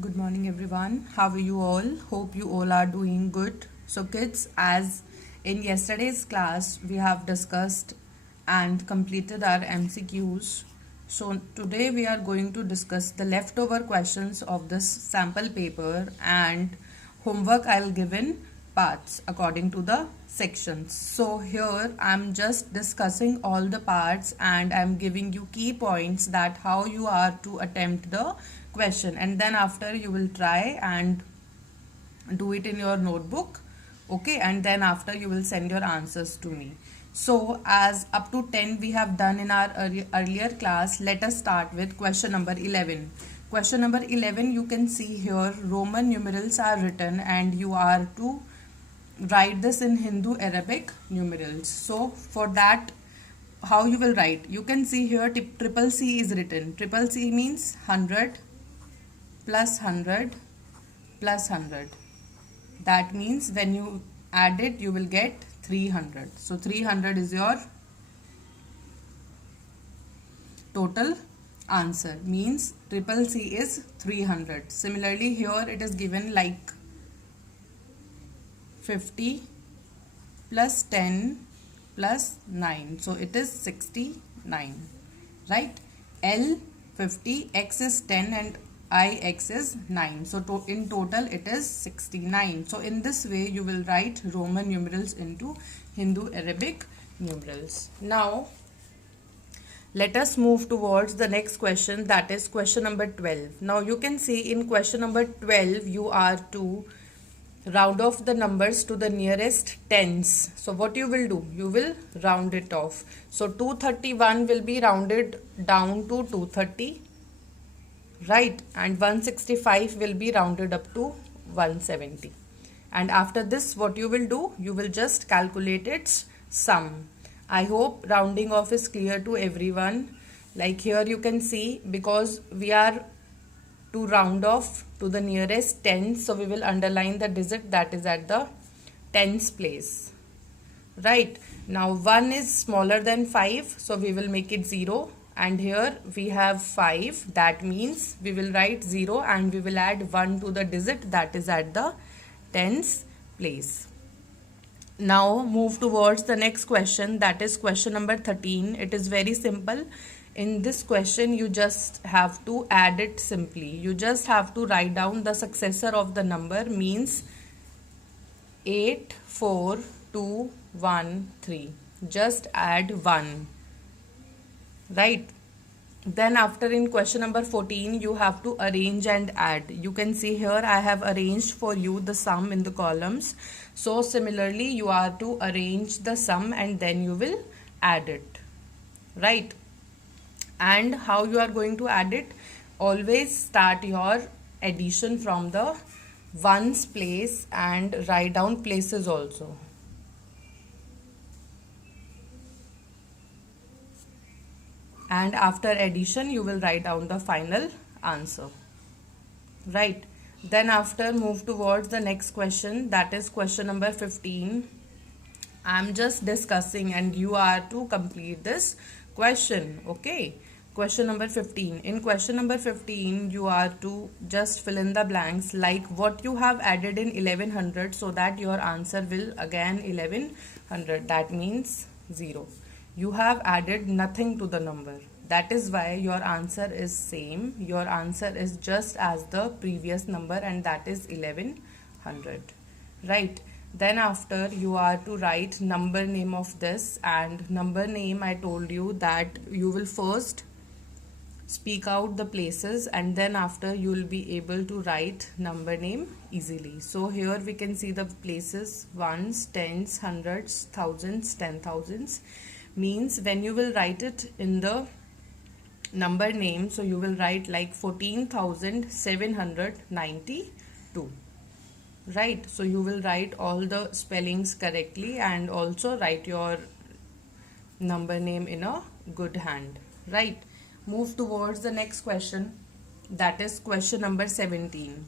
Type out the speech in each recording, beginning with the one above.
Good morning, everyone. How are you all? Hope you all are doing good. So, kids, as in yesterday's class, we have discussed and completed our MCQs. So, today we are going to discuss the leftover questions of this sample paper and homework I'll give in parts according to the sections. So, here I'm just discussing all the parts and I'm giving you key points that how you are to attempt the question, and then after you will try and do it in your notebook. Okay, and then after you will send your answers to me. So as up to 10 we have done in our earlier class, let us start with question number 11. Question number 11, you can see here Roman numerals are written and you are to write this in Hindu Arabic numerals. So for that, how you will write, you can see here triple C is written. Triple C means 100 plus 100 plus 100. That means when you add it, you will get 300. So 300 is your total answer. Means triple C is 300. Similarly, here it is given like 50 plus 10 plus 9. So it is 69. Right? L 50, X is 10 and Ix is 9. So in total it is 69. So in this way you will write Roman numerals into Hindu Arabic numerals. Now let us move towards the next question, that is question number 12. Now you can see in question number 12 you are to round off the numbers to the nearest tens. So what you will do, you will round it off. So 231 will be rounded down to 230. Right, and 165 will be rounded up to 170. And after this, what you will do, you will just calculate its sum. I hope rounding off is clear to everyone. Like here you can see, because we are to round off to the nearest tens, so we will underline the digit that is at the tens place. Right, now 1 is smaller than 5, so we will make it 0. And here we have 5, that means we will write 0 and we will add 1 to the digit that is at the tens place. Now move towards the next question, that is question number 13. It is very simple. In this question you just have to add it simply. You just have to write down the successor of the number, means 8, 4, 2, 1, 3. Just add 1. Right, then after in question number 14 you have to arrange and add. You can see here I have arranged for you the sum in the columns. So similarly you are to arrange the sum and then you will add it. Right, and how you are going to add it, always start your addition from the ones place and write down places also. And after addition you will write down the final answer. Right, then after move towards the next question, that is question number 15. I am just discussing and you are to complete this question. Okay, question number 15. In question number 15 you are to just fill in the blanks like what you have added in 1100, so that your answer will again 1100. That means 0. You have added nothing to the number. That is why your answer is same. Your answer is just as the previous number, and that is 1100. Right. Then after you are to write number name of this, and number name I told you that you will first speak out the places and then after you will be able to write number name easily. So here we can see the places: ones, tens, hundreds, thousands, 10,000s. Means when you will write it in the number name, so you will write like 14,792. Right, so you will write all the spellings correctly and also write your number name in a good hand. Right, move towards the next question, that is question number 17.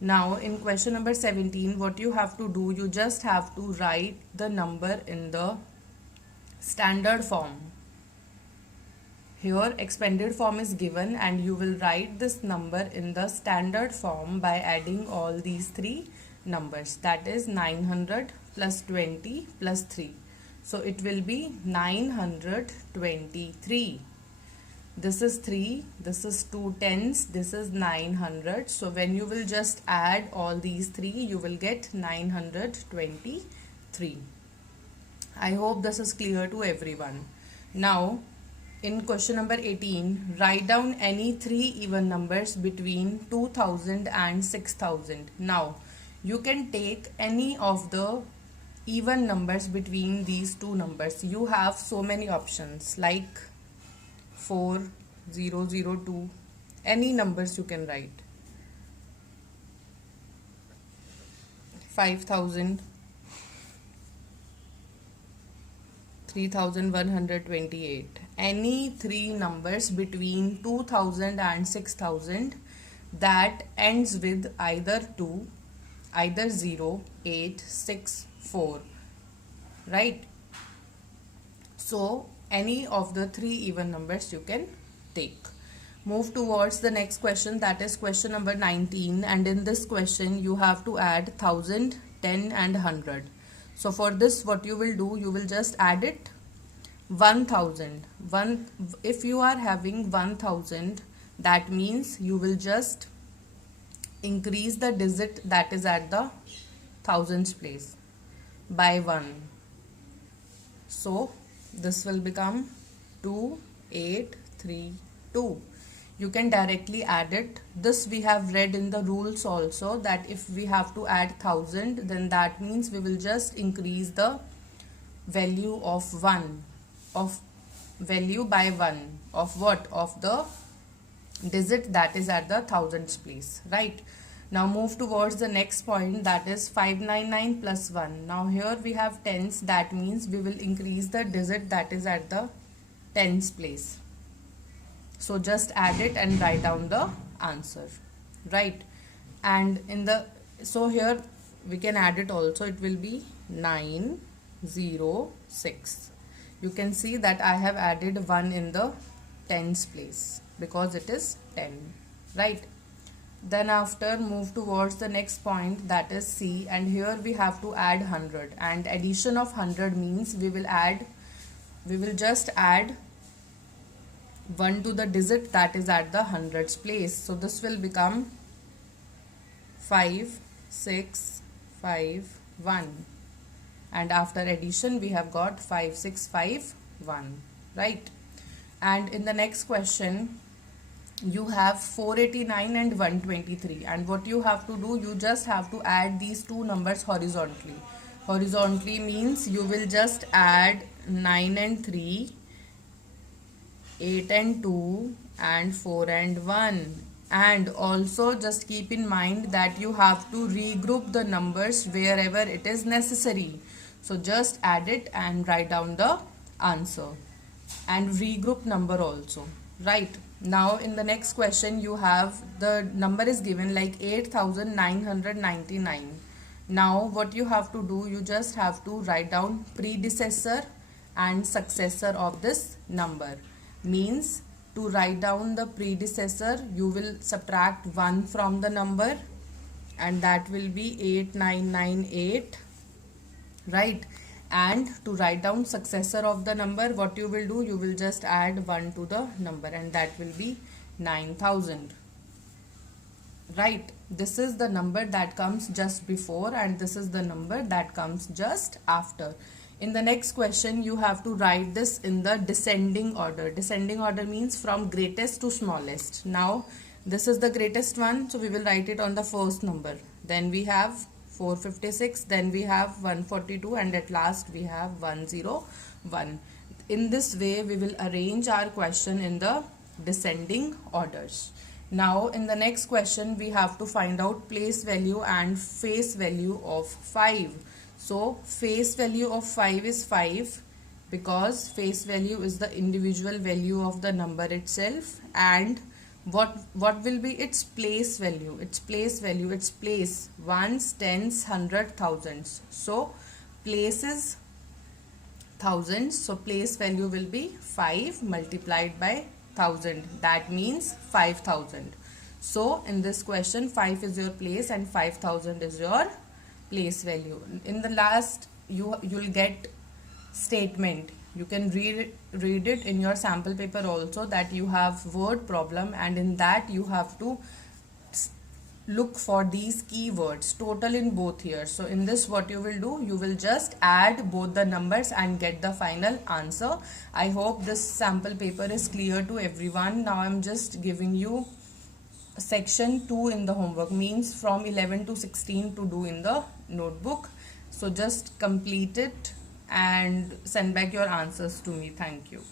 Now in question number 17 what you have to do, you just have to write the number in the standard form. Here expanded form is given and you will write this number in the standard form by adding all these three numbers, that is 900 plus 20 plus 3. So it will be 923. This is 3, this is 2 tens, this is 900. So when you will just add all these three, you will get 923. I hope this is clear to everyone. Now, in question number 18, write down any three even numbers between 2000 and 6000. Now, you can take any of the even numbers between these two numbers. You have so many options like 4002, any numbers you can write. 5000, 3128. Any three numbers between 2000 and 6000 that ends with either 2, either 0, 8, 6, 4. Right? So any of the three even numbers you can take. Move towards the next question, that is question number 19, and in this question you have to add 1000, 10 and 100. So for this what you will do, you will just add it 1000. If you are having 1000, that means you will just increase the digit that is at the thousands place by 1. So this will become 2832. You can directly add it. This we have read in the rules also, that if we have to add 1000, then that means we will just increase the value of 1, of value by 1 of what? Of the digit that is at the thousands place, right? Now move towards the next point, that is 599 plus 1. Now here we have tens, that means we will increase the digit that is at the tens place. So just add it and write down the answer, right? And in the, so here we can add it also, it will be 906. You can see that I have added 1 in the tens place because it is 10, right? Then after move towards the next point, that is C, and here we have to add 100, and addition of 100 means we will just add 1 to the digit that is at the hundreds place. So this will become 5651, and after addition we have got 5651, right? And in the next question you have 489 and 123, and what you have to do, you just have to add these two numbers horizontally. Horizontally means you will just add 9 and 3, 8 and 2 and 4 and 1. And also just keep in mind that you have to regroup the numbers wherever it is necessary. So just add it and write down the answer and regroup number also, right? Now in the next question you have the number is given like 8999. Now what you have to do, you just have to write down predecessor and successor of this number. Means to write down the predecessor, you will subtract 1 from the number, and that will be 8998, right? And to write down successor of the number, what you will do, you will just add 1 to the number, and that will be 9000, right? This is the number that comes just before, and this is the number that comes just after. In the next question you have to write this in the descending order. Descending order means from greatest to smallest. Now this is the greatest one, so we will write it on the first number. Then we have 456, then we have 142, and at last we have 101. In this way we will arrange our question in the descending orders. Now in the next question we have to find out place value and face value of 5. So face value of 5 is 5 because face value is the individual value of the number itself, and what will be its place value? Its place value, its place, ones, tens, hundred, thousands. So place is thousands, so place value will be 5 multiplied by 1000, that means 5000. So in this question 5 is your place and 5000 is your place value. In the last you'll get statement. You can read it in your sample paper also, that you have word problem, and in that you have to look for these keywords total in both here. So in this what you will do, you will just add both the numbers and get the final answer. I hope this sample paper is clear to everyone. Now I'm just giving you section 2 in the homework, means from 11 to 16 to do in the notebook. So just complete it and send back your answers to me. Thank you.